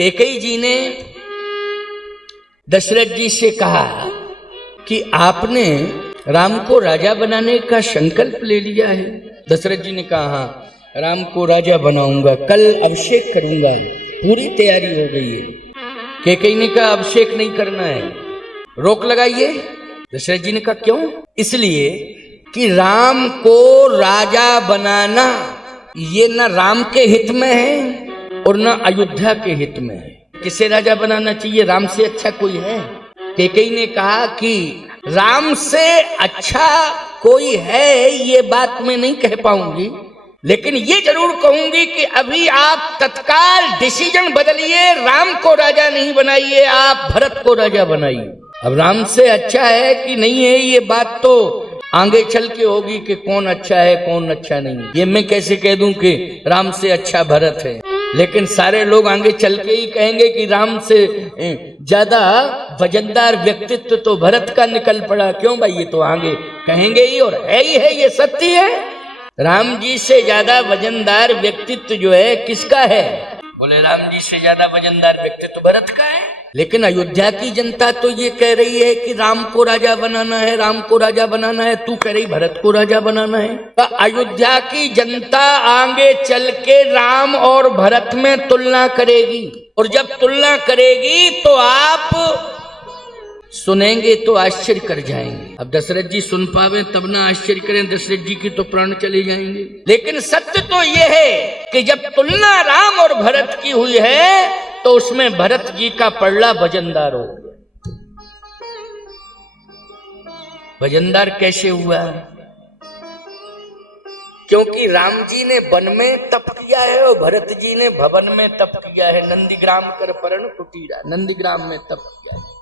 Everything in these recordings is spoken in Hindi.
कैकेयी जी ने दशरथ जी से कहा कि आपने राम को राजा बनाने का संकल्प ले लिया है। दशरथ जी ने कहा हाँ, राम को राजा बनाऊंगा, कल अभिषेक करूंगा, पूरी तैयारी हो गई है। कैकेयी ने कहा अभिषेक नहीं करना है, रोक लगाइए। दशरथ जी ने कहा क्यों? इसलिए कि राम को राजा बनाना ये न राम के हित में है और न अयोध्या के हित में है। किसे राजा बनाना चाहिए? राम से अच्छा कोई है? कैकेयी ने कहा कि राम से अच्छा कोई है ये बात मैं नहीं कह पाऊंगी, लेकिन ये जरूर कहूंगी कि अभी आप तत्काल डिसीजन बदलिए, राम को राजा नहीं बनाइए, आप भरत को राजा बनाइए। अब राम से अच्छा है कि नहीं है ये बात तो आगे चल के होगी कि कौन अच्छा है कौन अच्छा नहीं। ये मैं कैसे कह दूं कि राम से अच्छा भरत है, लेकिन सारे लोग आगे चल के ही कहेंगे कि राम से ज्यादा वजनदार व्यक्तित्व तो भरत का निकल पड़ा। क्यों भाई? ये तो आगे कहेंगे ही और है ही है, ये सत्य है। राम जी से ज्यादा वजनदार व्यक्तित्व जो है किसका है? बोले राम जी से ज्यादा वजनदार व्यक्तित्व भरत का है। लेकिन अयोध्या की जनता तो ये कह रही है कि राम को राजा बनाना है, राम को राजा बनाना है। तू कह रही भरत को राजा बनाना है। तो अयोध्या की जनता आगे चल के राम और भरत में तुलना करेगी, और जब तुलना करेगी तो आप सुनेंगे तो आश्चर्य कर जाएंगे। अब दशरथ जी सुन पावे तब ना आश्चर्य करें, दशरथ जी की तो प्राण चले जाएंगे। लेकिन सत्य तो यह है कि जब तुलना राम और भरत की हुई है तो उसमें भरत जी का पल्ला वजनदार हो गया। वजनदार कैसे हुआ? क्योंकि राम जी ने वन में तप किया है और भरत जी ने भवन में तप किया है। नंदीग्राम कर परण कुटीरा, नंदीग्राम में तप किया है।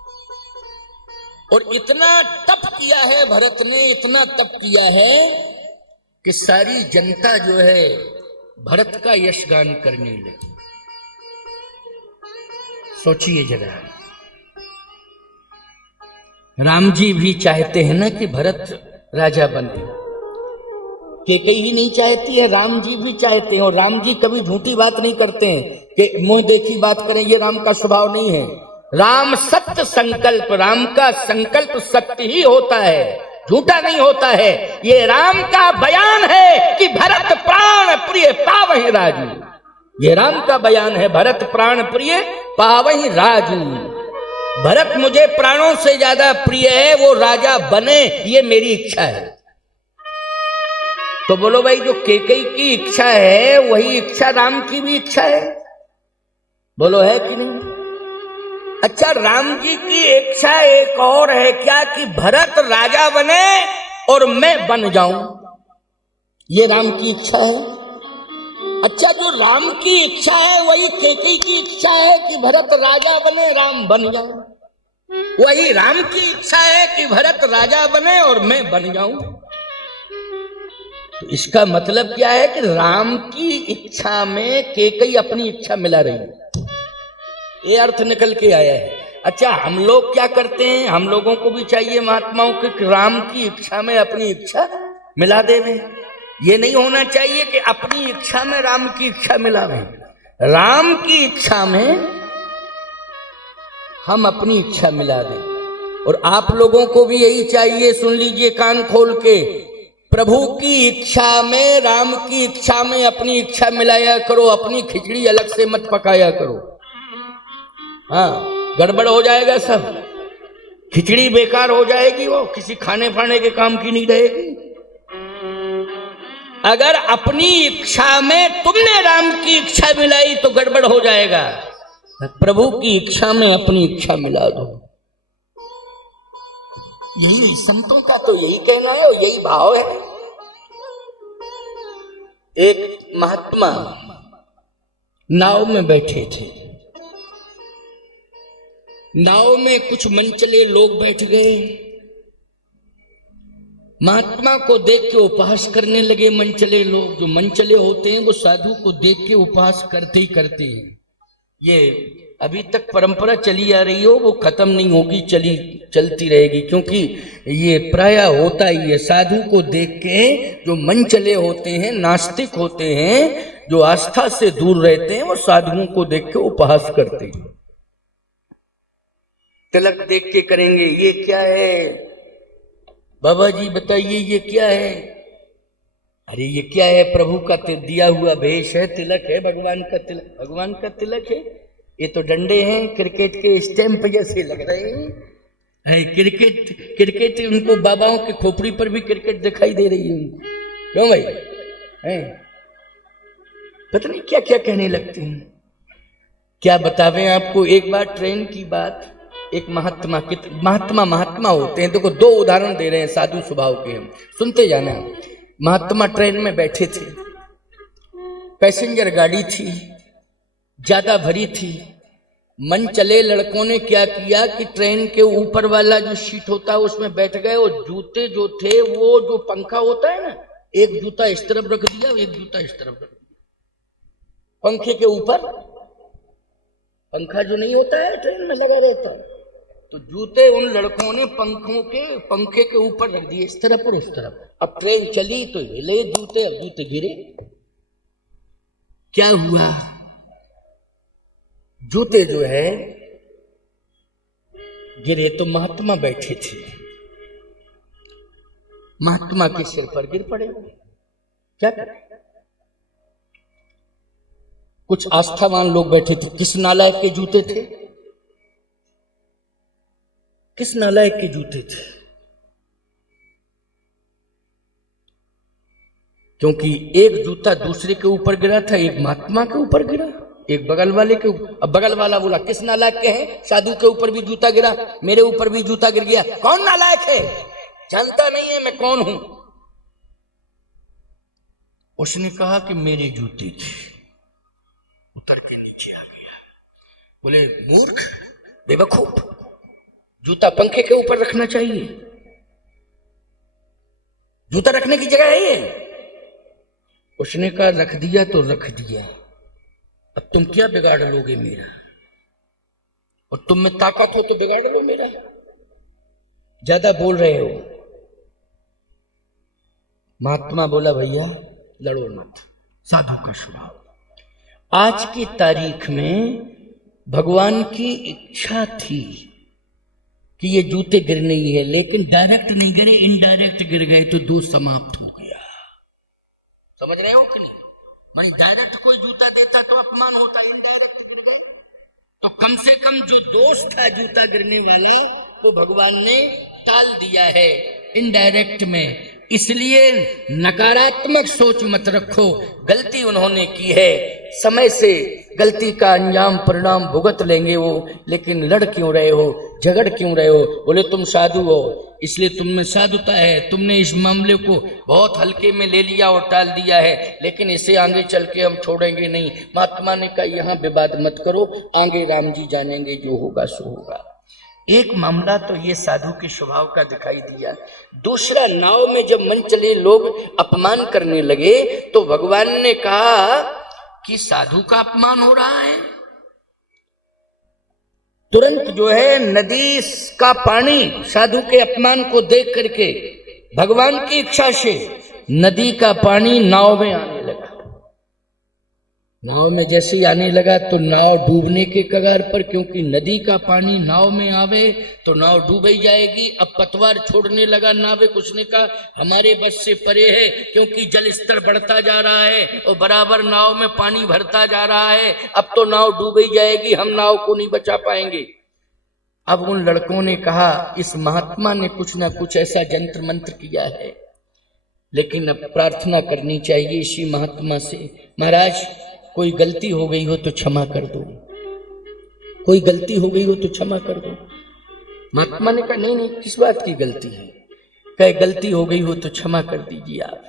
और इतना तप किया है भरत ने, इतना तप किया है कि सारी जनता जो है भरत का यशगान करने लगी। सोचिए जरा, राम जी भी चाहते हैं ना कि भरत राजा बने, कैकेयी ही नहीं चाहती है, राम जी भी चाहते हैं। और राम जी कभी झूठी बात नहीं करते हैं कि मुंह देखी बात करें, ये राम का स्वभाव नहीं है। राम सत्य संकल्प, राम का संकल्प सत्य ही होता है, झूठा नहीं होता है। ये राम का बयान है कि भरत प्राण प्रिय पावहि राजू। ये राम का बयान है, भरत प्राण प्रिय पावहि राजू। भरत मुझे प्राणों से ज्यादा प्रिय है, वो राजा बने, ये मेरी इच्छा है। तो बोलो भाई, जो कैकेयी की इच्छा है वही इच्छा राम की भी इच्छा है। बोलो है कि नहीं? अच्छा, राम जी की इच्छा एक और है क्या कि भरत राजा बने और मैं बन जाऊं, ये राम की इच्छा है। अच्छा, जो राम की इच्छा है वही कैकेयी की इच्छा है कि भरत राजा बने, राम बन जाए। वही राम की इच्छा है कि भरत राजा बने और मैं बन जाऊं। तो इसका मतलब क्या है कि राम की इच्छा में कैकेयी अपनी इच्छा मिला रही है, ये अर्थ निकल के आया है। अच्छा, हम लोग क्या करते हैं? हम लोगों को भी चाहिए महात्माओं के राम की इच्छा में अपनी इच्छा मिला देवे। ये नहीं होना चाहिए कि अपनी इच्छा में राम की इच्छा मिला दें, राम की इच्छा में हम अपनी इच्छा मिला दें। और आप लोगों को भी यही चाहिए, सुन लीजिए कान खोल के, प्रभु की इच्छा में राम की इच्छा में अपनी इच्छा मिलाया करो, अपनी खिचड़ी अलग से मत पकाया करो। हाँ, गड़बड़ हो जाएगा सब, खिचड़ी बेकार हो जाएगी, वो किसी खाने फाने के काम की नहीं रहेगी। अगर अपनी इच्छा में तुमने राम की इच्छा मिलाई तो गड़बड़ हो जाएगा। प्रभु की इच्छा में अपनी इच्छा मिला दो। यही संतों का तो यही कहना है और यही भाव है। एक महात्मा नाव में बैठे थे, नाव में कुछ मनचले लोग बैठ गए, महात्मा को देख के उपहास करने लगे। मनचले लोग, जो मनचले होते हैं वो साधु को देख के उपहास करते ही करते हैं। ये अभी तक परंपरा चली आ रही हो वो खत्म नहीं होगी, चलती रहेगी, क्योंकि ये प्राय होता ही है। साधु को देख के जो मन चले होते हैं, नास्तिक होते हैं, जो आस्था से दूर रहते हैं, वो साधुओं को देख के उपहास करते हैं। तिलक देख के करेंगे, ये क्या है बाबा जी बताइए, ये क्या है? अरे ये क्या है? प्रभु का दिया हुआ भेष है, तिलक है, भगवान का तिलक, भगवान का तिलक है। ये तो डंडे हैं, क्रिकेट के स्टैंप जैसे लग रहे हैं। क्रिकेट उनको बाबाओं की खोपड़ी पर भी क्रिकेट दिखाई दे रही है। क्यों भाई? पता नहीं क्या क्या कहने लगते हैं। क्या बतावें आपको। एक बार ट्रेन की बात, एक महात्मा होते हैं। देखो, दो उदाहरण दे रहे हैं साधु स्वभाव के, हम सुनते जाना। महात्मा ट्रेन में बैठे थे, पैसेंजर गाड़ी थी, ज्यादा भरी थी। मन चले लड़कों ने क्या किया कि ट्रेन के ऊपर वाला जो सीट होता है उसमें बैठ गए, और जूते जो थे, वो जो पंखा होता है ना, एक जूता इस तरफ रख दिया, एक जूता इस तरफ रख दिया। पंखे के ऊपर, पंखा जो नहीं होता है ट्रेन में लगा रहता, तो जूते उन लड़कों ने पंखे के ऊपर रख दिए, इस तरफ और उस तरफ। अब ट्रेन चली तो हिले जूते, अब जूते गिरे। क्या हुआ? जूते जो है गिरे तो महात्मा बैठे थे, महात्मा के सिर पर गिर पड़े। क्या करें? कुछ आस्थावान लोग बैठे थे। किस नालायक के जूते थे? किस नालायक के जूते थे? क्योंकि एक जूता दूसरे के ऊपर गिरा था, एक महात्मा के ऊपर गिरा, एक बगल वाले के ऊपर। अब बगल वाला बोला, किस नालायक के हैं? साधु के ऊपर भी जूता गिरा, मेरे ऊपर भी जूता गिर गया, कौन नालायक है? जानता नहीं है मैं कौन हूं? उसने कहा कि मेरे जूते थे। उतर के नीचे आ गया। बोले, मूर्ख, बेवकूफ, जूता पंखे के ऊपर रखना चाहिए, जूता रखने की जगह है ये। उसने कहा, रख दिया तो रख दिया, अब तुम क्या बिगाड़ लोगे मेरा? और तुम में ताकत हो तो बिगाड़ लो मेरा, ज्यादा बोल रहे हो। महात्मा बोला, भैया लड़ो मत, साधु का स्वभाव। आज की तारीख में भगवान की इच्छा थी कि ये जूते गिरने ही है, लेकिन डायरेक्ट नहीं गिरे, इनडायरेक्ट गिर गए तो दूध समाप्त हो गया। समझ रहे हो कि नहीं? भाई डायरेक्ट कोई जूता देता तो अपमान होता, इनडायरेक्ट गिर गए तो कम से कम जो दोष था जूता गिरने वाले, वो भगवान ने टाल दिया है इनडायरेक्ट में। इसलिए नकारात्मक सोच मत रखो। गलती उन्होंने की है, समय से गलती का अंजाम परिणाम भुगत लेंगे वो, लेकिन लड़ क्यों रहे हो, झगड़ क्यों रहे हो? बोले तुम साधु हो, इसलिए तुम में साधुता है, तुमने इस मामले को बहुत हल्के में ले लिया और टाल दिया है, लेकिन इसे आगे चल के हम छोड़ेंगे नहीं। महात्मा ने कहा, यहाँ विवाद मत करो, आगे राम जी जानेंगे, जो होगा सो होगा। एक मामला तो ये साधु के स्वभाव का दिखाई दिया। दूसरा, नाव में जब मन चले लोग अपमान करने लगे तो भगवान ने कहा कि साधु का अपमान हो रहा है। तुरंत जो है नदी का पानी साधु के अपमान को देख करके भगवान की इच्छा से नदी का पानी नाव में आने लगा। नाव में जैसे ही आने लगा तो नाव डूबने के कगार पर, क्योंकि नदी का पानी नाव में आवे तो नाव डूब ही जाएगी। अब पतवार छोड़ने लगा नाविक, उसने कहा हमारे बस से परे है, क्योंकि जल स्तर बढ़ता जा रहा है और बराबर नाव में पानी भरता जा रहा है, अब तो नाव डूब ही जाएगी, हम नाव को नहीं बचा पाएंगे। अब उन लड़कों ने कहा, इस महात्मा ने कुछ ना कुछ ऐसा जंत्र मंत्र किया है, लेकिन अब प्रार्थना करनी चाहिए इसी महात्मा से, महाराज कोई गलती हो गई हो तो क्षमा कर दो, कोई गलती हो गई हो तो क्षमा कर दो। महात्मा ने कहा, नहीं नहीं, किस बात की गलती है? कहे, गलती हो गई हो तो क्षमा कर दीजिए आप।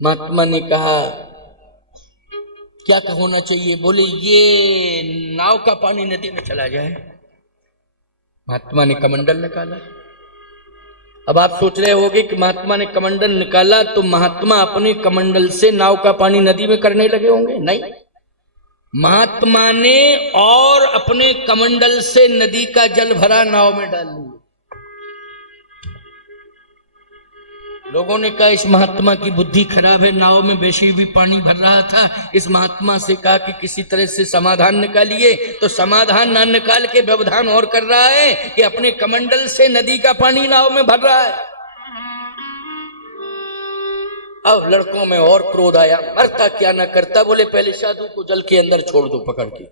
महात्मा ने कहा, क्या होना चाहिए? बोले, ये नाव का पानी नदी में चला जाए। महात्मा ने कमंडल निकाला। अब आप सोच रहे होंगे कि महात्मा ने कमंडल निकाला तो महात्मा अपने कमंडल से नाव का पानी नदी में करने लगे होंगे। नहीं, महात्मा ने और अपने कमंडल से नदी का जल भरा, नाव में डाल लिया। लोगों ने कहा इस महात्मा की बुद्धि खराब है, नाव में बेशी भी पानी भर रहा था। इस महात्मा से कहा कि किसी तरह से समाधान निकालिए, तो समाधान ना निकाल के व्यवधान और कर रहा है कि अपने कमंडल से नदी का पानी नाव में भर रहा है। अब लड़कों में और क्रोध आया, मरता क्या ना करता, बोले पहले साधु को जल के अंदर छोड़ दो पकड़ के।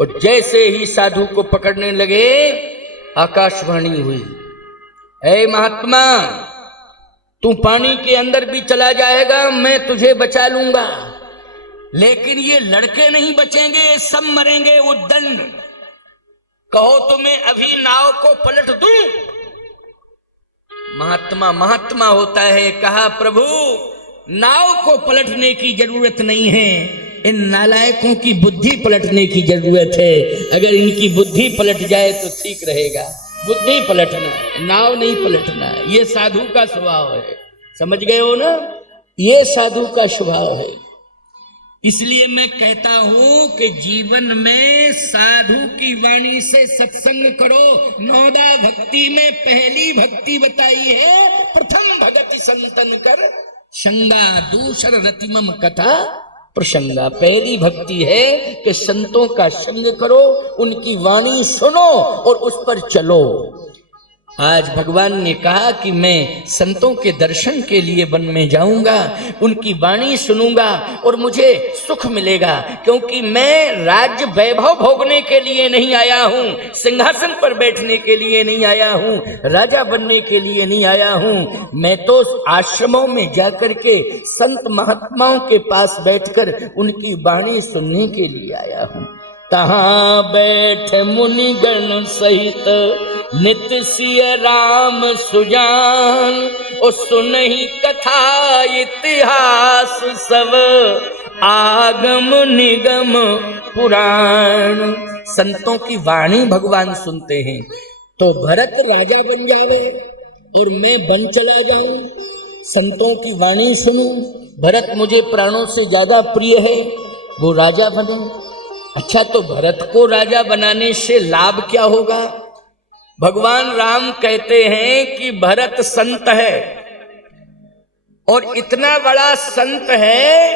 और जैसे ही साधु को पकड़ने लगे, आकाशवाणी हुई, ऐ महात्मा तू पानी के अंदर भी चला जाएगा, मैं तुझे बचा लूंगा, लेकिन ये लड़के नहीं बचेंगे, ये सब मरेंगे उद्दंड। कहो तो मैं अभी नाव को पलट दूं? महात्मा होता है। कहा प्रभु नाव को पलटने की जरूरत नहीं है, इन नालायकों की बुद्धि पलटने की जरूरत है। अगर इनकी बुद्धि पलट जाए तो ठीक रहेगा। बुद्धि पलटना, नाव नहीं पलटना, ये साधु का स्वभाव है। समझ गए हो ना? ये साधु का स्वभाव है। इसलिए मैं कहता हूं कि जीवन में साधु की वाणी से सत्संग करो। नौदा भक्ति में पहली भक्ति बताई है, प्रथम भगति संतन कर संगा दूसर रतिमम कथा प्रसंगा। पहली भक्ति है कि संतों का संग करो, उनकी वाणी सुनो और उस पर चलो। आज भगवान ने कहा कि मैं संतों के दर्शन के लिए वन में जाऊंगा, उनकी वाणी सुनूंगा और मुझे सुख मिलेगा, क्योंकि मैं राज्य वैभव भोगने के लिए नहीं आया हूं, सिंहासन पर बैठने के लिए नहीं आया हूं, राजा बनने के लिए नहीं आया हूं। मैं तो आश्रमों में जाकर के संत महात्माओं के पास बैठकर उनकी वाणी सुनने के लिए आया हूं। तहां बैठ मुनिगण सहित नित सिय राम सुजान, ओ सुनहि कथा इतिहास सब आगम निगम पुराण। संतों की वाणी भगवान सुनते हैं। तो भरत राजा बन जावे और मैं बन चला जाऊं, संतों की वाणी सुनूं, भरत मुझे प्राणों से ज्यादा प्रिय है, वो राजा बने। अच्छा, तो भरत को राजा बनाने से लाभ क्या होगा? भगवान राम कहते हैं कि भरत संत है और इतना बड़ा संत है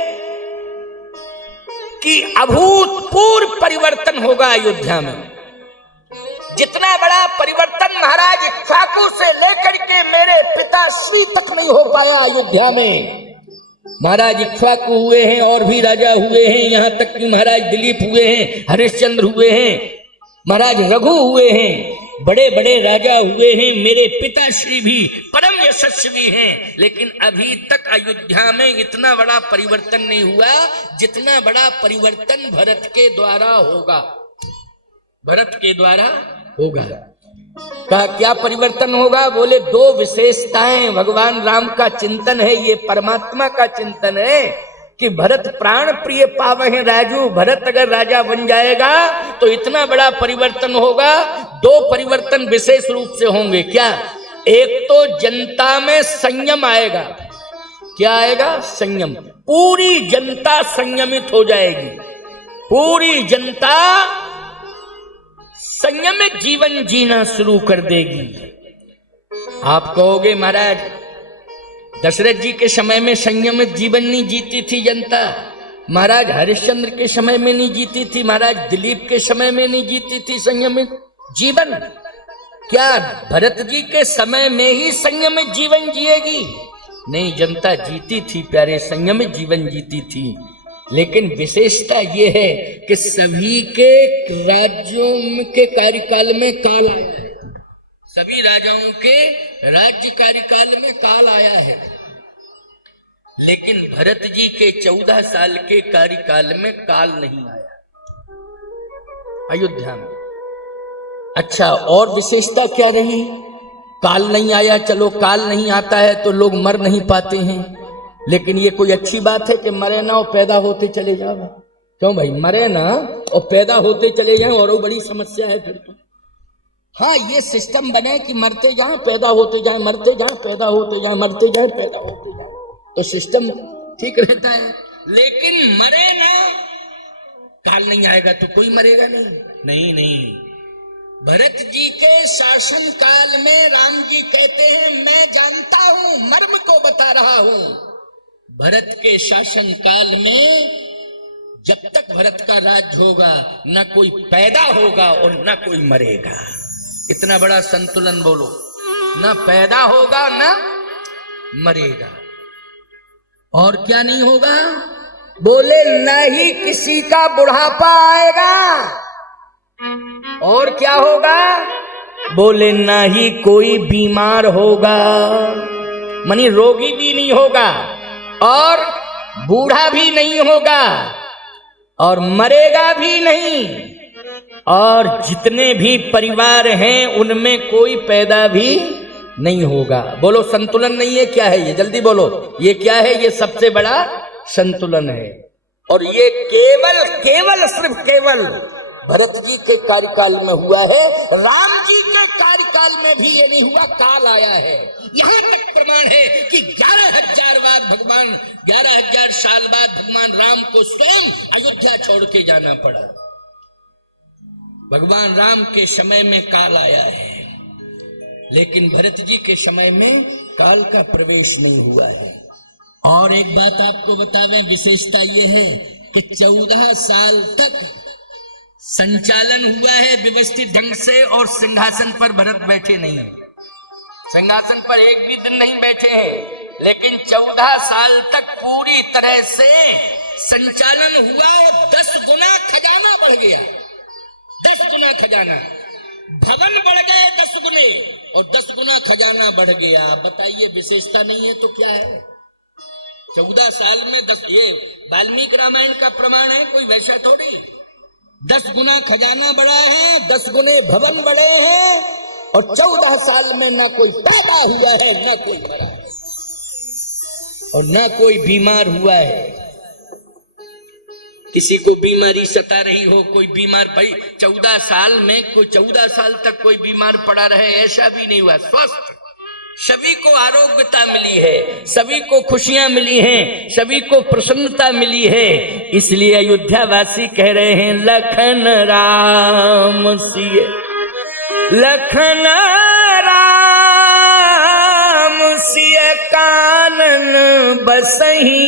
कि अभूतपूर्व परिवर्तन होगा अयोध्या में। जितना बड़ा परिवर्तन महाराज इक्ष्वाकु से लेकर के मेरे पिताश्री तक नहीं हो पाया अयोध्या में। महाराज इक्ष्वाकु हुए हैं और भी राजा हुए हैं, यहां तक कि महाराज दिलीप हुए हैं, हरिश्चंद्र हुए हैं, महाराज रघु हुए हैं, बड़े बड़े राजा हुए हैं, मेरे पिताश्री भी परम यशस्वी हैं। लेकिन अभी तक अयोध्या में इतना बड़ा परिवर्तन नहीं हुआ जितना बड़ा परिवर्तन भरत के द्वारा होगा। भरत के द्वारा होगा। कहा क्या परिवर्तन होगा? बोले दो विशेषताएं भगवान राम का चिंतन है, ये परमात्मा का चिंतन है कि भरत प्राण प्रिय पावहि राजू। भरत अगर राजा बन जाएगा तो इतना बड़ा परिवर्तन होगा। दो परिवर्तन विशेष रूप से होंगे। क्या? एक तो जनता में संयम आएगा। क्या आएगा? संयम। पूरी जनता संयमित हो जाएगी, पूरी जनता संयमित जीवन जीना शुरू कर देगी। आप कहोगे महाराज दशरथ जी के समय में संयमित जीवन नहीं जीती थी जनता, महाराज हरिश्चंद्र के समय में नहीं जीती थी, महाराज दिलीप के समय में नहीं जीती थी संयमित जीवन। क्या भरत जी के समय में ही संयमित जीवन जिएगी? नहीं, जनता जीती थी प्यारे, संयमित जीवन जीती थी। लेकिन विशेषता ये है कि सभी के राज्यों के कार्यकाल में काल आया है। सभी राजाओं के राज्य कार्यकाल में काल आया है, लेकिन भरत जी के 14 साल के कार्यकाल में काल नहीं आया अयोध्या में। अच्छा, और विशेषता क्या रही? काल नहीं आया, चलो काल नहीं आता है तो लोग मर नहीं पाते हैं, लेकिन ये कोई अच्छी बात है कि मरे ना और पैदा होते चले जाओ? क्यों भाई, मरे ना और पैदा होते चले जाए और वो बड़ी समस्या है फिर तो। हाँ, ये सिस्टम बने कि मरते जाएं पैदा होते जाएं, मरते जाएं पैदा होते जाएं, मरते जाएं पैदा होते जाएं, तो सिस्टम ठीक रहता है। लेकिन मरे ना काल नहीं आएगा तो कोई मरेगा नहीं। नहीं नहीं, भरत जी के शासन काल में राम जी कहते हैं मैं जानता हूं, मर्म को बता रहा हूं। भरत के शासन काल में जब तक भरत का राज होगा ना कोई पैदा होगा और ना कोई मरेगा। इतना बड़ा संतुलन बोलो, ना पैदा होगा ना मरेगा। और क्या नहीं होगा? बोले ना ही किसी का बुढ़ापा आएगा। और क्या होगा? बोले ना ही कोई बीमार होगा, मानी रोगी भी नहीं होगा और बूढ़ा भी नहीं होगा और मरेगा भी नहीं। और जितने भी परिवार हैं उनमें कोई पैदा भी नहीं होगा। बोलो संतुलन नहीं है? क्या है ये? जल्दी बोलो, ये क्या है? ये सबसे बड़ा संतुलन है। और ये केवल सिर्फ केवल भरत जी के कार्यकाल में हुआ है। राम जी के कार्यकाल में भी ये नहीं हुआ, काल आया है। यहां तक प्रमाण है कि 11,000 साल बाद भगवान राम को स्वयं अयोध्या छोड़ के जाना पड़ा। भगवान राम के समय में काल आया है, लेकिन भरत जी के समय में काल का प्रवेश नहीं हुआ है। और एक बात आपको बतावें, विशेषता यह है कि 14 साल तक संचालन हुआ है व्यवस्थित ढंग से और सिंहासन पर भरत बैठे नहीं है। सिंहासन पर एक भी दिन नहीं बैठे हैं, लेकिन 14 साल तक पूरी तरह से संचालन हुआ और 10 गुना खजाना बढ़ गया। 10 गुना खजाना, भवन बढ़ गए 10 गुने और 10 गुना खजाना बढ़ गया। बताइए विशेषता नहीं है तो क्या है? 14 साल में 10, ये वाल्मीकि रामायण का प्रमाण है, कोई वैसा थोड़ी। 10 गुना खजाना बढ़ा है, 10 गुने भवन बढ़े हैं और 14 साल में ना कोई पैदा हुआ है, ना कोई मरा है और ना कोई बीमार हुआ है। किसी को बीमारी सता रही हो, कोई बीमार भाई 14 साल में कोई 14 साल तक कोई बीमार पड़ा रहे, ऐसा भी नहीं हुआ। स्वस्थ, सभी को आरोग्यता मिली है, सभी को खुशियां मिली हैं, सभी को प्रसन्नता मिली है। इसलिए अयोध्या वासी कह रहे हैं लखन राम सिय, लखन राम सिय कानन बसही,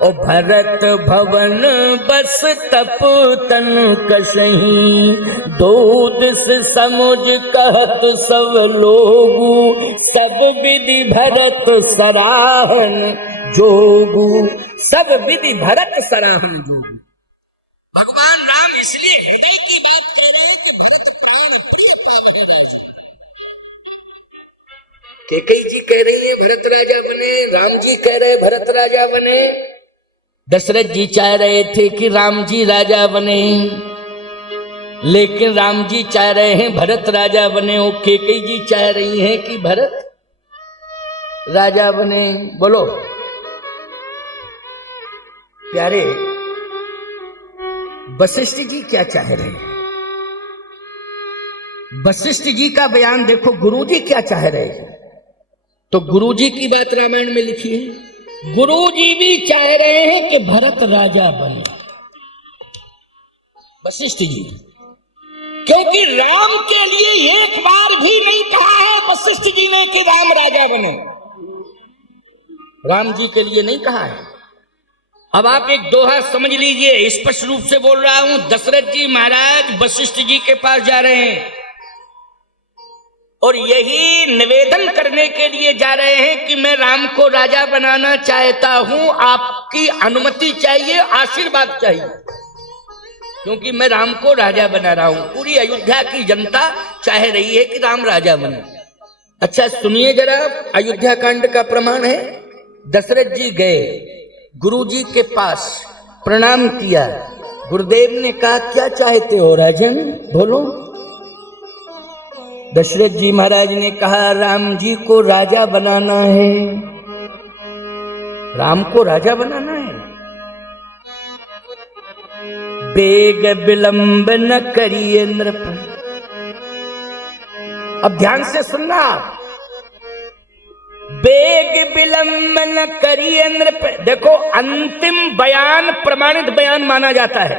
ओ भरत भवन बस तप तन कसही, दूध से समुझ कहत सब लोगु, सब विधि भरत सराहन जोगु, सब विधि भरत सराहन जोगु। भगवान राम इसलिए हृदय की बात कह रहे हैं कि भरत प्राण प्रिय हो जाए। कैकेयी जी कह रही है भरत राजा बने, राम जी कह रहे भरत राजा बने, दशरथ जी चाह रहे थे कि राम जी राजा बने, लेकिन राम जी चाह रहे हैं भरत राजा बने और कैकेयी जी चाह रही हैं कि भरत राजा बने। बोलो प्यारे, वशिष्ठ जी क्या चाह रहे हैं? वशिष्ठ जी का बयान देखो, गुरु जी क्या चाह रहे हैं। तो गुरु जी की बात रामायण में लिखी है, गुरु जी भी चाह रहे हैं कि भरत राजा बने, वशिष्ठ जी, क्योंकि राम के लिए एक बार भी नहीं कहा है वशिष्ठ जी ने कि राम राजा बने। राम जी के लिए नहीं कहा है। अब आप एक दोहा समझ लीजिए, स्पष्ट रूप से बोल रहा हूं। दशरथ जी महाराज वशिष्ठ जी के पास जा रहे हैं और यही निवेदन करने के लिए जा रहे हैं कि मैं राम को राजा बनाना चाहता हूं, आपकी अनुमति चाहिए, आशीर्वाद चाहिए, क्योंकि मैं राम को राजा बना रहा हूं। पूरी अयोध्या की जनता चाह रही है कि राम राजा बने। अच्छा सुनिए जरा, अयोध्या कांड का प्रमाण है। दशरथ जी गए गुरु जी के पास, प्रणाम किया। गुरुदेव ने कहा क्या चाहते हो राजन, बोलो। दशरथ जी महाराज ने कहा राम जी को राजा बनाना है, राम को राजा बनाना है। बेग विलंब न करिए नृप। अब ध्यान से सुनना, बेग विलंब न करिए नृप। देखो अंतिम बयान प्रमाणित बयान माना जाता है।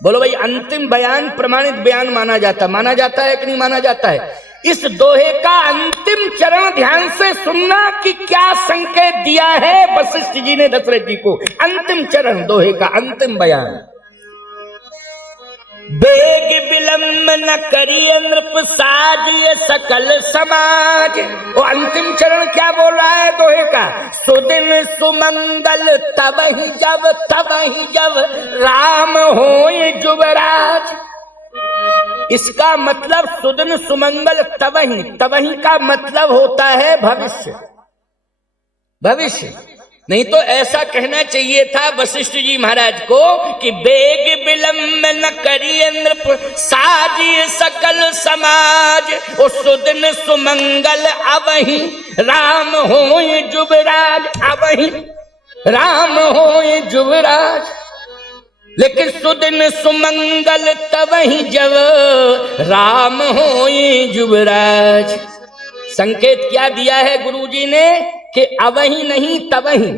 बोलो भाई, अंतिम बयान प्रमाणित बयान माना जाता है कि नहीं माना जाता है? इस दोहे का अंतिम चरण ध्यान से सुनना कि क्या संकेत दिया है वशिष्ठ जी ने दशरथ जी को। अंतिम चरण दोहे का अंतिम बयान, बेग विलंब न करिए नृप साजिए सकल समाज। वो अंतिम चरण क्या बोल रहा है दोहे का? सुदिन सुमंगल तबहि जब राम होए जुबराज। इसका मतलब सुदिन सुमंगल तबहि का मतलब होता है भविष्य। नहीं तो ऐसा कहना चाहिए था वशिष्ठ जी महाराज को कि बेग विलंब न करिए नृप साजिए सकल समाज। ओ सुदिन सुमंगल अबहि राम होए जुबराज। अबहि राम होए जुबराज। लेकिन सुदिन सुमंगल तबहि जब राम होए जुबराज। संकेत क्या दिया है गुरुजी ने कि अबहि नहीं तबहि।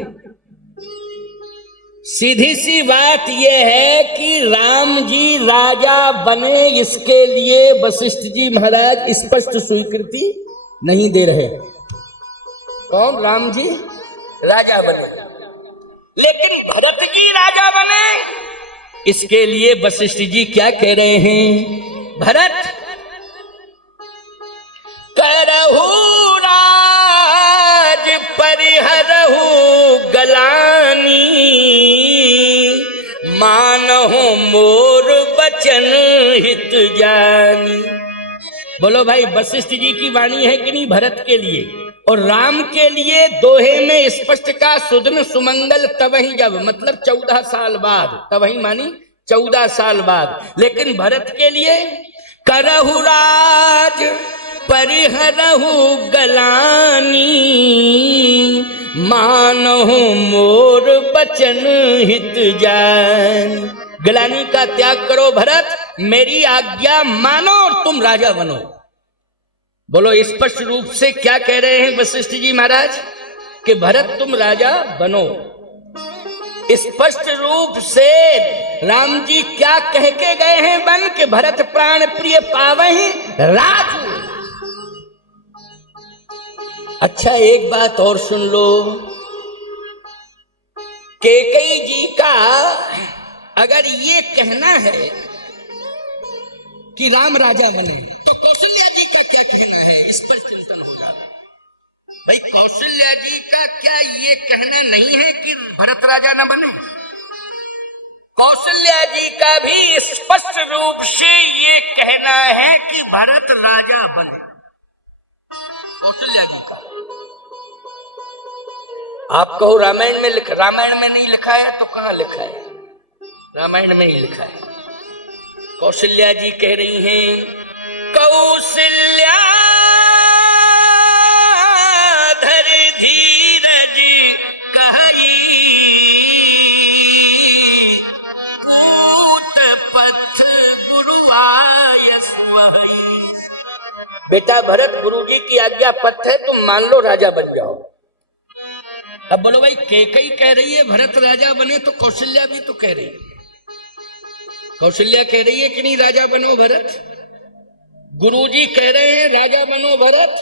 सीधी सी बात यह है कि राम जी राजा बने, इसके लिए वशिष्ठ जी महाराज स्पष्ट स्वीकृति नहीं दे रहे। कौन? राम जी राजा बने, लेकिन भरत जी राजा बने, इसके लिए वशिष्ठ जी क्या कह रहे हैं? भरत करहु राज परिहरहु गलानी, मानहु मोर बचन हित जानी। बोलो भाई, वशिष्ठ जी की वाणी है कि नहीं भरत के लिए और राम के लिए? दोहे में स्पष्ट का सुदिन सुमंगल तबहि जब, मतलब 14 साल बाद। तबहि मानी 14 साल बाद। लेकिन भरत के लिए करहु राज परिहरहु गलानी, मानहु मोर बचन हित जान। गलानी का त्याग करो भरत, मेरी आज्ञा मानो और तुम राजा बनो। बोलो, स्पष्ट रूप से क्या कह रहे हैं वशिष्ठ जी महाराज? कि भरत तुम राजा बनो। स्पष्ट रूप से राम जी क्या कह के गए हैं बन के? भरत प्राण प्रिय पावहि राज। अच्छा, एक बात और सुन लो। कैकेयी जी का अगर ये कहना है कि राम राजा बने, तो कौशल्या जी का क्या कहना है? इस पर चिंतन हो जाए भाई। कौशल्या जी का क्या ये कहना नहीं है कि भरत राजा न बने? कौशल्या जी का भी स्पष्ट रूप से ये कहना है कि भरत राजा बने। कौशल्या जी का आप कहो रामायण में लिखा, रामायण में नहीं लिखा है तो कहां लिखा है? रामायण में ही लिखा है। कौशल्या जी कह रही हैं, कौशल्या धर धीरज कहि, कूट पथ गुरु आयस वही। बेटा भरत, गुरु जी की आज्ञा पथ है, तुम मान लो, राजा बन जाओ। अब बोलो भाई, कैकेयी कह रही है भरत राजा बने, तो कौशल्या भी तो कह रही है। कौशल्या कह रही है कि नहीं राजा बनो भरत? गुरुजी कह रहे हैं राजा बनो भरत,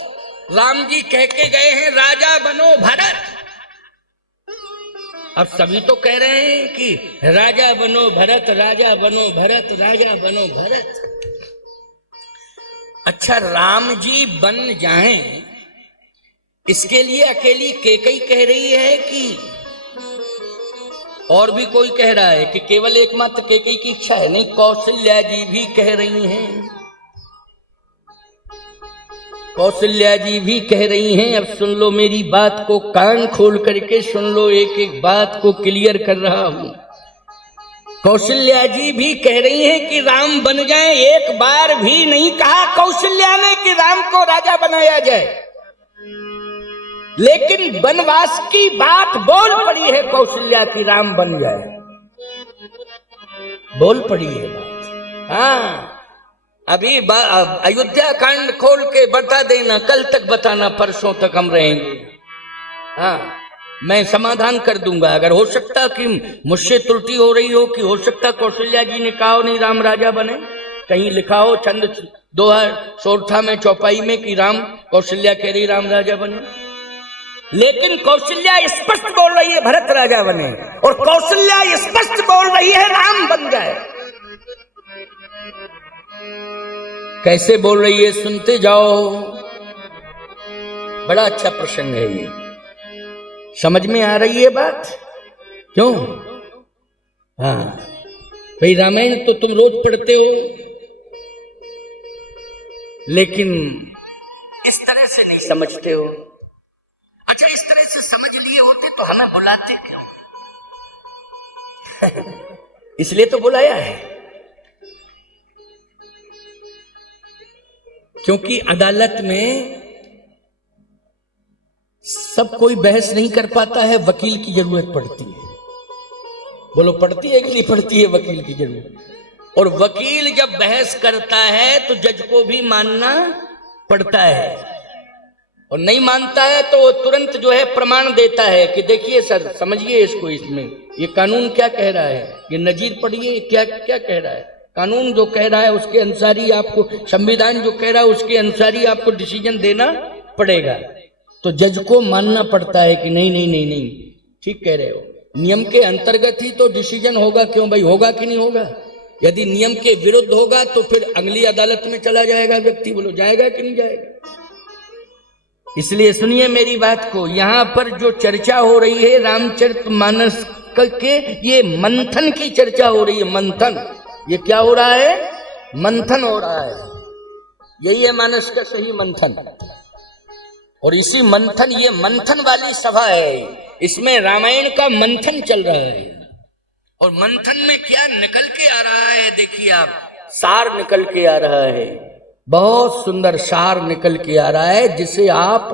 राम जी कह के गए हैं राजा बनो भरत। अब सभी तो कह रहे हैं कि राजा बनो भरत, राजा बनो भरत, राजा बनो भरत। अच्छा, राम जी बन जाएं, इसके लिए अकेली कैकेयी कह रही है कि और भी कोई कह रहा है? कि केवल एकमात्र कैकेयी की इच्छा है? नहीं, कौशल्या जी भी कह रही हैं। कौशल्या जी भी कह रही हैं। अब सुन लो मेरी बात को, कान खोल करके सुन लो, एक एक बात को क्लियर कर रहा हूं। कौशल्या जी भी कह रही हैं कि राम बन जाए। एक बार भी नहीं कहा कौशल्या ने कि राम को राजा बनाया जाए, लेकिन वनवास की बात बोल पड़ी है कौशल्या की, राम बन जाए, बोल पड़ी है बात। हाँ, अभी अयोध्या कांड खोल के बता देना, कल तक बताना, परसों तक हम रहेंगे। हाँ, मैं समाधान कर दूंगा। अगर हो सकता कि मुझसे त्रुटि हो रही हो, कि हो सकता कौशल्या जी ने कहा नहीं राम राजा बने, कहीं लिखा हो छंद दोहा सोरठा में चौपाई में कि राम कौशल्या कह रही राम राजा बने, लेकिन कौशल्या स्पष्ट बोल रही है भरत राजा बने, और कौशल्या स्पष्ट बोल रही है राम बन जाए। कैसे बोल रही है सुनते जाओ, बड़ा अच्छा प्रसंग है ये। समझ में आ रही है बात? क्यों? हाँ भाई, रामायण तो तुम रोज पढ़ते हो, लेकिन इस तरह से नहीं समझते हो। अच्छा, इस तरह से समझ लिए होते तो हमें बुलाते क्यों? इसलिए तो बुलाया है, क्योंकि अदालत में सब कोई बहस नहीं कर पाता है, वकील की जरूरत पड़ती है। बोलो, पड़ती है कि नहीं पड़ती है वकील की जरूरत? और वकील जब बहस करता है तो जज को भी मानना पड़ता है, और नहीं मानता है तो वो तुरंत जो है प्रमाण देता है कि देखिए सर, समझिए इसको, इसमें ये कानून क्या कह रहा है, ये नजीर पढ़िए क्या क्या कह रहा है। कानून जो कह रहा है उसके अनुसार ही आपको, संविधान जो कह रहा है उसके अनुसार ही आपको डिसीजन देना पड़ेगा। तो जज को मानना पड़ता है कि नहीं नहीं नहीं नहीं, ठीक कह रहे हो, नियम के अंतर्गत ही तो डिसीजन होगा। क्यों भाई, होगा कि नहीं होगा? यदि नियम के विरुद्ध होगा तो फिर अगली अदालत में चला जाएगा व्यक्ति। बोलो, जाएगा कि नहीं जाएगा? इसलिए सुनिए मेरी बात को, यहां पर जो चर्चा हो रही है रामचरितमानस के, ये मंथन की चर्चा हो रही है। मंथन, ये क्या हो रहा है? मंथन हो रहा है। यही है मानस का सही मंथन। और इसी मंथन, ये मंथन वाली सभा है, इसमें रामायण का मंथन चल रहा है। और मंथन में क्या निकल के आ रहा है? देखिए आप, सार निकल के आ रहा है, बहुत सुंदर सार निकल के आ रहा है, जिसे आप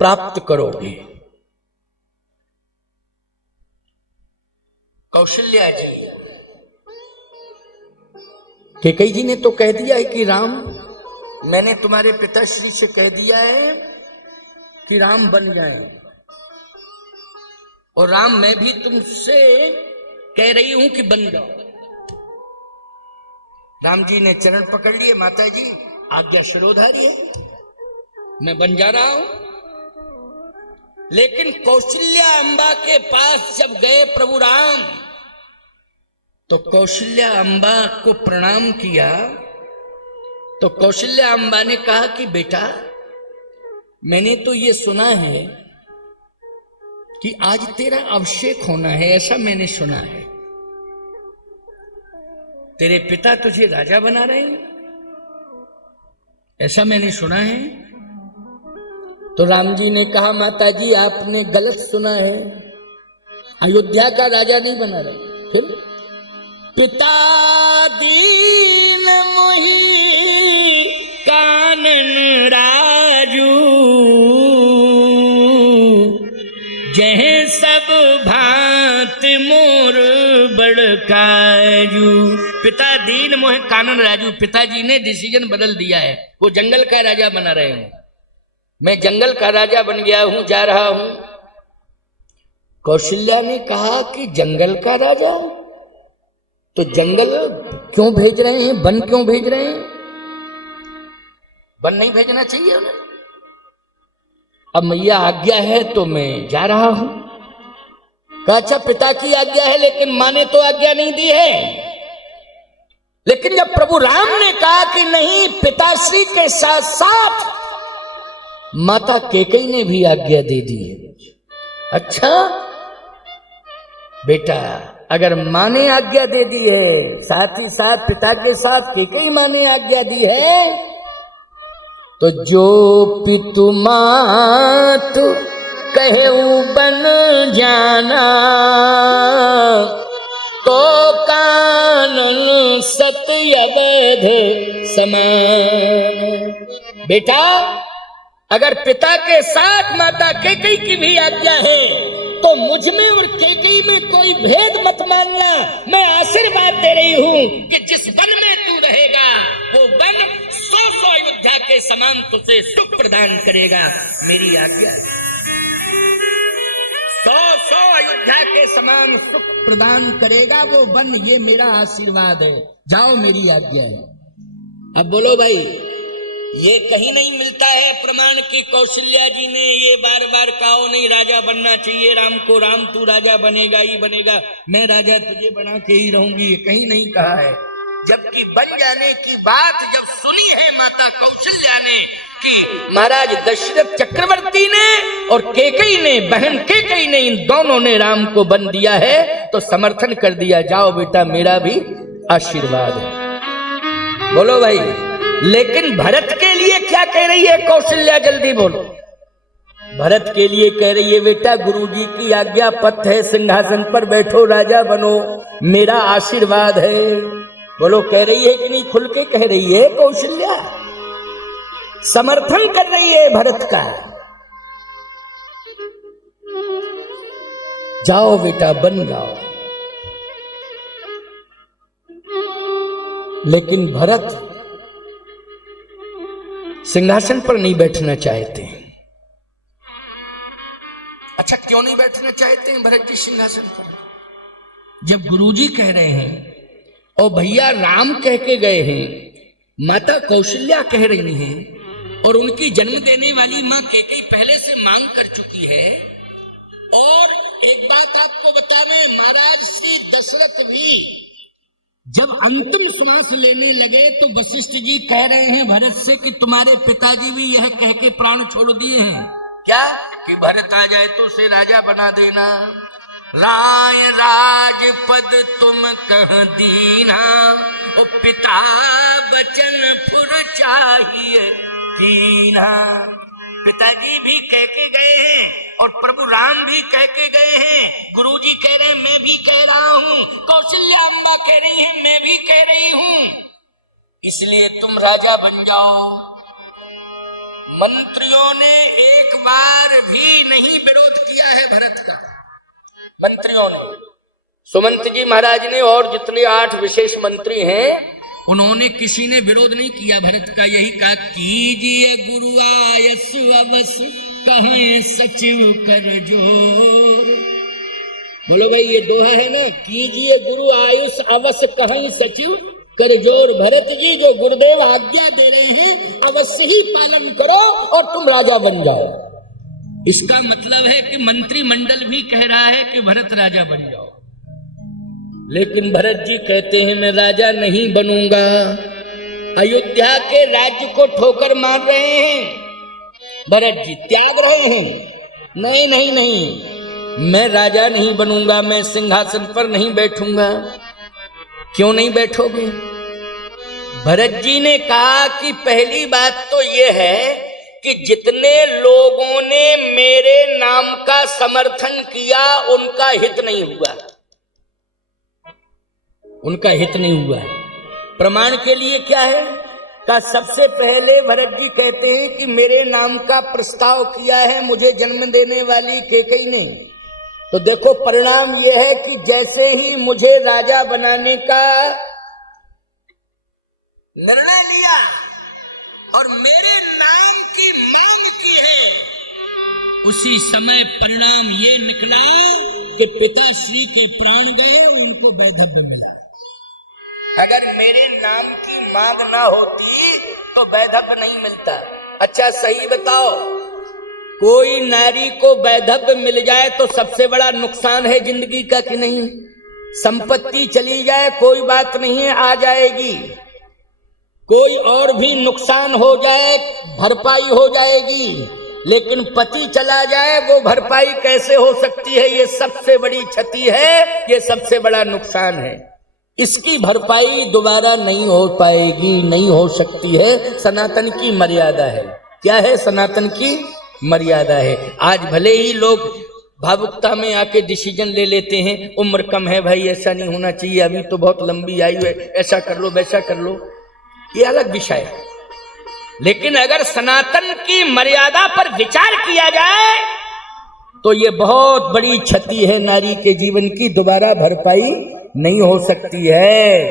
प्राप्त करोगे। कौशल्या जी, कैकेयी जी ने तो कह दिया है कि राम, मैंने तुम्हारे पिताश्री से कह दिया है कि राम बन जाएं, और राम मैं भी तुमसे कह रही हूं कि बन जाओ। राम जी ने चरण पकड़ लिए, माता जी आज्ञा शिरोधार्य है, मैं बन जा रहा हूं। लेकिन कौशल्या अम्बा के पास जब गए प्रभु राम, तो कौशल्या अम्बा को प्रणाम किया। तो कौशल्या अम्बा ने कहा कि बेटा, मैंने तो ये सुना है कि आज तेरा अभिषेक होना है, ऐसा मैंने सुना है। तेरे पिता तुझे राजा बना रहे हैं, ऐसा मैंने सुना है। तो राम जी ने कहा, माता जी आपने गलत सुना है, अयोध्या का राजा नहीं बना रहे। फिर पिता दीन मोहि कानन राजू, जह सब भांत मोर बड़काजू। पिता दीन मोह कानन राजू, पिताजी ने डिसीजन बदल दिया है, वो जंगल का राजा बना रहे हैं, मैं जंगल का राजा बन गया हूं, जा रहा हूं। कौशल्या ने कहा कि जंगल का राजा, तो जंगल क्यों भेज रहे हैं, वन क्यों भेज रहे हैं? वन नहीं भेजना चाहिए उन्हें। अब मैया आज्ञा है तो मैं जा रहा हूं। कहा अच्छा पिता की आज्ञा है, लेकिन मां ने तो आज्ञा नहीं दी है। लेकिन जब प्रभु राम ने कहा कि नहीं, पिताश्री के साथ साथ माता कैकेयी ने भी आज्ञा दे दी है। अच्छा बेटा, अगर मां ने आज्ञा दे दी है, साथ ही साथ पिता के साथ कैकेयी मां ने आज्ञा दी है, तो जो पितु मातु कहऊ बन जाना, तो कानन सत्य अवध समान। बेटा, अगर पिता के साथ माता कैकेयी की भी आज्ञा है, तो मुझ में और कैकेयी में कोई भेद मत मानना। मैं आशीर्वाद दे रही हूं कि जिस वन में तू रहेगा, वो वन 100 अयोध्या के समान तुझे सुख प्रदान करेगा। मेरी आज्ञा है। अयोध्या के समान सुख प्रदान करेगा वो वन, ये मेरा आशीर्वाद है, जाओ मेरी आज्ञा है। अब बोलो भाई, ये कहीं नहीं मिलता है प्रमाण कि कौशल्या जी ने ये बार बार कहा नहीं राजा बनना चाहिए राम को, राम तू राजा बनेगा ही बनेगा, मैं राजा तुझे बना के ही रहूंगी, ये कहीं नहीं कहा है। जबकि बन जाने की बात जब सुनी है माता कौशल्या ने कि महाराज दशरथ चक्रवर्ती ने और केकई ने, बहन केकई ने, इन दोनों ने राम को बन दिया है, तो समर्थन कर दिया, जाओ बेटा मेरा भी आशीर्वाद है। बोलो भाई, लेकिन भरत के लिए क्या कह रही है कौशल्या, जल्दी बोलो। भरत के लिए कह रही है बेटा गुरुजी की आज्ञा पथ है, सिंहासन पर बैठो, राजा बनो, मेरा आशीर्वाद है। बोलो कह रही है कि नहीं? खुल के कह रही है कौशल्या, समर्थन कर रही है भरत का, जाओ बेटा बन जाओ। लेकिन भरत सिंहासन पर नहीं बैठना चाहते। अच्छा, क्यों नहीं बैठना चाहते हैं भरत जी सिंहासन पर? जब गुरुजी कह रहे हैं और भैया राम कह के गए हैं, माता कौशल्या कह रही हैं, और उनकी जन्म देने वाली मां केकई पहले से मांग कर चुकी है। और एक बात आपको बतावें, महाराज श्री दशरथ भी जब अंतिम श्वास लेने लगे तो वशिष्ठ जी कह रहे हैं भरत से कि तुम्हारे पिताजी भी यह कह के प्राण छोड़ दिए हैं, क्या कि भरत आ जाए तो उसे राजा बना देना। राय राजपद तुम कह दीना, ओ पिता बचन फुर चाहिए कीना। पिताजी भी कह के गए हैं और प्रभु राम भी कह के गए हैं, गुरुजी कह रहे हैं, मैं भी कह रहा हूं, कौशल्या अम्मा कह रही है, मैं भी कह रही हूं, इसलिए तुम राजा बन जाओ। मंत्रियों ने एक बार भी नहीं विरोध किया है भरत का, मंत्रियों ने, सुमंत जी महाराज ने और जितने 8 विशेष मंत्री हैं, उन्होंने किसी ने विरोध नहीं किया भरत का। यही कहा, कीजिए गुरु आयस अवस कहें सचिव कर जोर। बोलो भाई, ये दोहा है ना, कीजिए गुरु आयुष अवस कहें सचिव कर जोर। भरत जी जो गुरुदेव आज्ञा दे रहे हैं अवश्य ही पालन करो और तुम राजा बन जाओ। इसका मतलब है कि मंत्रिमंडल भी कह रहा है कि भरत राजा बन जाओ, लेकिन भरत जी कहते हैं मैं राजा नहीं बनूंगा। अयोध्या के राज्य को ठोकर मार रहे हैं भरत जी, त्याग रहे हैं, नहीं नहीं नहीं, मैं राजा नहीं बनूंगा, मैं सिंहासन पर नहीं बैठूंगा। क्यों नहीं बैठोगे? भरत जी ने कहा कि पहली बात तो यह है कि जितने लोगों ने मेरे नाम का समर्थन किया उनका हित नहीं हुआ, उनका हित नहीं हुआ। प्रमाण के लिए क्या है का सबसे पहले भरत जी कहते हैं कि मेरे नाम का प्रस्ताव किया है मुझे जन्म देने वाली केकई ने, तो देखो परिणाम यह है कि जैसे ही मुझे राजा बनाने का निर्णय लिया और मेरे नाम की मांग की है, उसी समय परिणाम ये निकला कि पिताश्री के प्राण गए और इनको वैधव्य मिला। अगर मेरे नाम की मांग ना होती तो वैधव्य नहीं मिलता। अच्छा सही बताओ, कोई नारी को वैधव्य मिल जाए तो सबसे बड़ा नुकसान है जिंदगी का कि नहीं? संपत्ति चली जाए कोई बात नहीं है, आ जाएगी, कोई और भी नुकसान हो जाए भरपाई हो जाएगी, लेकिन पति चला जाए वो भरपाई कैसे हो सकती है? ये सबसे बड़ी क्षति है, ये सबसे बड़ा नुकसान है, इसकी भरपाई दोबारा नहीं हो पाएगी, नहीं हो सकती है। सनातन की मर्यादा है। क्या है? सनातन की मर्यादा है। आज भले ही लोग भावुकता में आके डिसीजन ले लेते हैं, उम्र कम है भाई ऐसा नहीं होना चाहिए, अभी तो बहुत लंबी आयु है, ऐसा कर लो वैसा कर लो, ये अलग विषय है। लेकिन अगर सनातन की मर्यादा पर विचार किया जाए तो ये बहुत बड़ी क्षति है नारी के जीवन की, दोबारा भरपाई नहीं हो सकती है।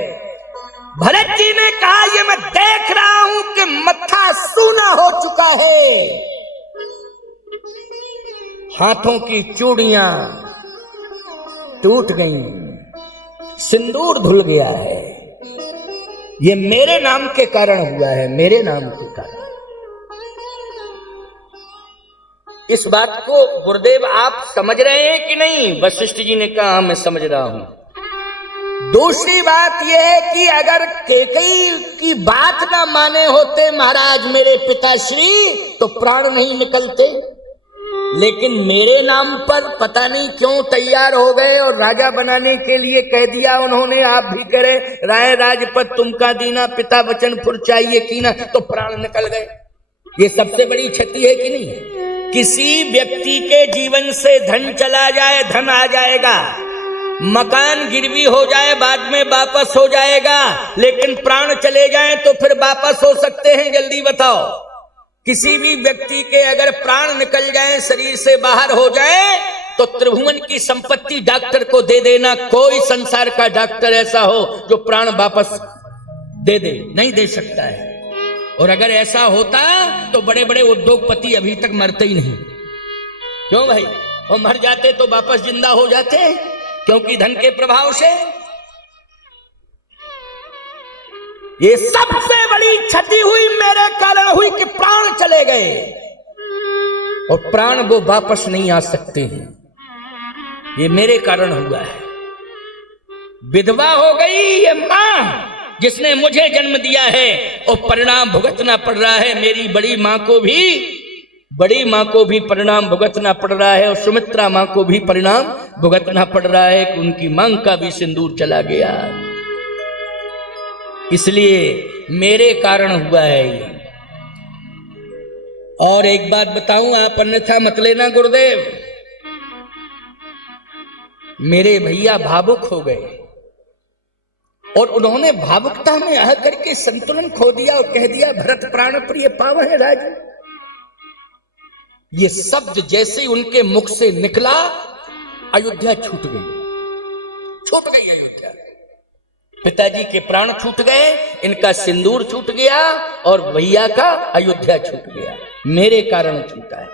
भरत जी ने कहा ये मैं देख रहा हूं कि मत्था सूना हो चुका है, हाथों की चूड़ियां टूट गई, सिंदूर धुल गया है। ये मेरे नाम के कारण हुआ है, मेरे नाम के कारण। इस बात को गुरुदेव आप समझ रहे हैं कि नहीं? वशिष्ठ जी ने कहा मैं समझ रहा हूं। दूसरी बात यह है कि अगर कैकेयी की बात ना माने होते महाराज मेरे पिताश्री तो प्राण नहीं निकलते, लेकिन मेरे नाम पर पता नहीं क्यों तैयार हो गए और राजा बनाने के लिए कह दिया उन्होंने, आप भी करे राय राजपद तुमका दीना, पिता वचन फुर चाहिए कीना, तो प्राण निकल गए। ये सबसे बड़ी क्षति है कि नहीं? किसी व्यक्ति के जीवन से धन चला जाए, धन आ जाएगा, मकान गिरवी हो जाए बाद में वापस हो जाएगा, लेकिन प्राण चले जाएं तो फिर वापस हो सकते हैं? जल्दी बताओ। किसी भी व्यक्ति के अगर प्राण निकल जाए, शरीर से बाहर हो जाए, तो त्रिभुवन की संपत्ति डॉक्टर को दे देना। कोई संसार का डॉक्टर ऐसा हो जो प्राण वापस दे दे? नहीं दे सकता है। और अगर ऐसा होता तो बड़े बड़े उद्योगपति अभी तक मरते ही नहीं। क्यों भाई? वो मर जाते तो वापस जिंदा हो जाते, क्योंकि धन के प्रभाव से। ये सबसे बड़ी क्षति हुई मेरे कारण हुई कि प्राण चले गए, और प्राण वो वापस नहीं आ सकते हैं। ये मेरे कारण हुआ है। विधवा हो गई ये मां जिसने मुझे जन्म दिया है, और परिणाम भुगतना पड़ रहा है। मेरी बड़ी मां को भी परिणाम भुगतना पड़ रहा है, और सुमित्रा मां को भी परिणाम भुगतना पड़ रहा है कि उनकी मांग का भी सिंदूर चला गया। इसलिए मेरे कारण हुआ है ये। और एक बात बताऊं, आप अन्यथा मत लेना गुरुदेव, मेरे भैया भावुक हो गए और उन्होंने भावुकता में आ करके संतुलन खो दिया और कह दिया भरत प्राण प्रिय पाव है राज। ये शब्द जैसे ही उनके मुख से निकला, अयोध्या छूट गई अयोध्या। पिताजी के प्राण छूट गए, इनका सिंदूर छूट गया, और भैया का अयोध्या छूट गया। मेरे कारण छूटा है।